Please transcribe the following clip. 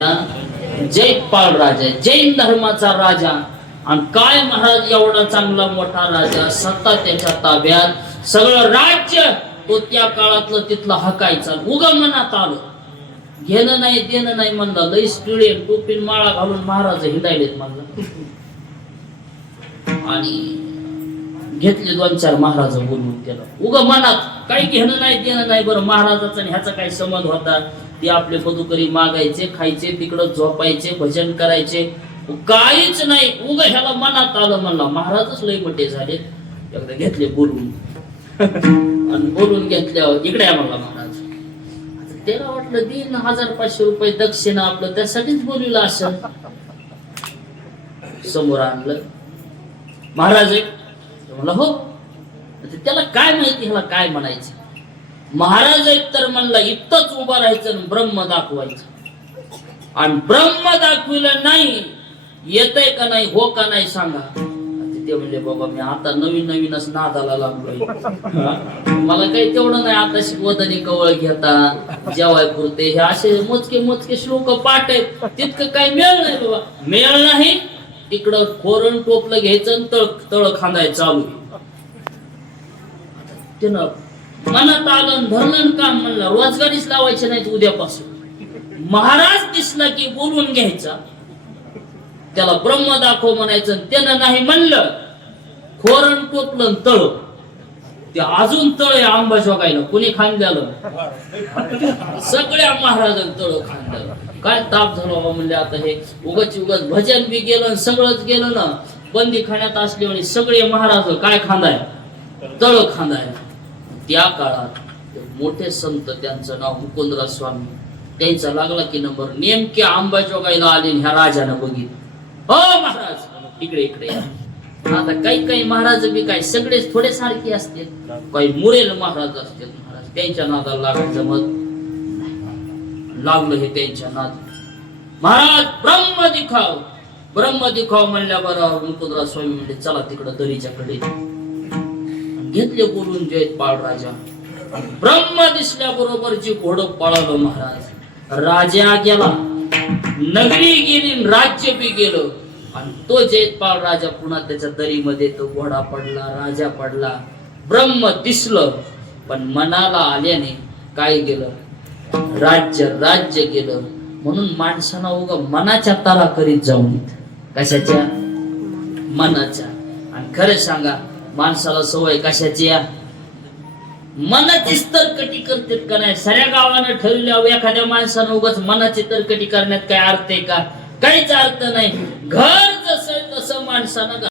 जैतपाल राजा, जैन धर्माचा राजा. आणि काय महाराज एवढा चांगला मोठा राजा, सत्ता त्याच्या ताब्यात, सगळं राज्य तो त्या काळातलं तिथला हकायचा. उगा मनात आलं, घेणं नाही देणं नाही म्हणलं. लई स्टिळे टोपीन माळा घालून महाराज हिंडायलेत म्हणलं. आणि घेतले 2-4 महाराज बोलवून केलं. उगा मनात काही घेणं नाही देणं नाही. बरं महाराजाचा आणि ह्याचा काही संबंध होता? ते आपले मधुकरी मागायचे, खायचे, तिकडं झोपायचे, भजन करायचे, काहीच नाही. उगा ह्याला मनात आलं म्हणला महाराजच लई मोठे झाले. एकदा घेतले बोलवून आणि बोलून घेतल्यावर इकडे म्हणला महाराज. त्याला वाटलं 1000-500 रुपये दक्षिणा आपलं त्यासाठीच बोलवलं असं. समोर आणलं महाराज म्हणलं हो. त्याला काय माहिती ह्याला काय म्हणायचं. महाराज एक तर म्हणला इतकंच उभा राहायचं आणि ब्रह्म दाखवायचं. आणि ब्रह्म दाखविलं नाही, येतंय का नाही, हो का नाही सांगा. ते म्हणजे बाबा मी आता नवीनच नादाला लागलोय, मला काही तेवढं नाही. आता शिकवतानी कवळ घेता जेवाय पुरते हे असे मोजके श्लोक पाठ आहेत, तितकं काही मेळ नाही बाबा. मेळ नाही तिकडं खोरण टोपलं घ्यायचं तळ खांदाय चालू. त्यानं मनात आलं धरलं काम म्हणलं रोजगारीच लावायचे नाहीत उद्यापासून. महाराज दिसला की बोलून घ्यायचा, त्याला ब्रह्म दाखव म्हणायचं. त्यानं नाही म्हणलं खोरण टोपलं तळ. ते अजून तळ आहे आंबा शोकायला. कुणी खांद्यालं? सगळ्या महाराजांनी तळ खांद्यालं. काय ताप झाला म्हणले आता हे उगाच भजन बी गेलं, सगळंच गेलं ना. बंदी खाण्यात असले सगळे महाराज काय खांदाय, तळ खांदाय. त्या काळात मोठे संत, त्यांचं नाव मुकुंदराज स्वामी, त्यांचा लागला की नंबर. नेमके आंबाजोगाईला आले ह्या राजानं बघितलं. हो महाराज इकडे या. आता काही महाराज बी काय सगळेच थोडे सारखे असते, काही मुरेल महाराज असते. महाराज त्यांच्या नादाला लागायचं मत लागलं हे त्यांच्या नाद. महाराज ब्रह्म दिखाव म्हणल्या बरोबर मुकुंदराज स्वामी म्हणजे चला तिकडं दरीच्याकडे. घेतले बोलून जैतपाल राजा. ब्रह्म दिसल्या बरोबर जी घोडं पळालं महाराज. राजा गेला, नगरी गेली, राज्य बी गेलं. आणि तो जैतपाल राजा पुन्हा त्याच्या दरीमध्ये तो घोडा पडला, राजा पडला. ब्रह्म दिसलं पण मनाला आल्याने काय गेलं, राज्य गेलं. म्हणून माणसानं उगा मनाच्या तारा करीत जाऊ नये. कशाच्या? मनाच्या. आणि खरं सांगा माणसाला सवय कशाची? मनाची तरकटी करतात का नाही? साऱ्या गावानं ठरवल्यावर एखाद्या माणसानं उगाच मनाची तरकटी करण्यात काय अर्थ आहे का? काहीच अर्थ नाही. घर जसं तसं माणसानं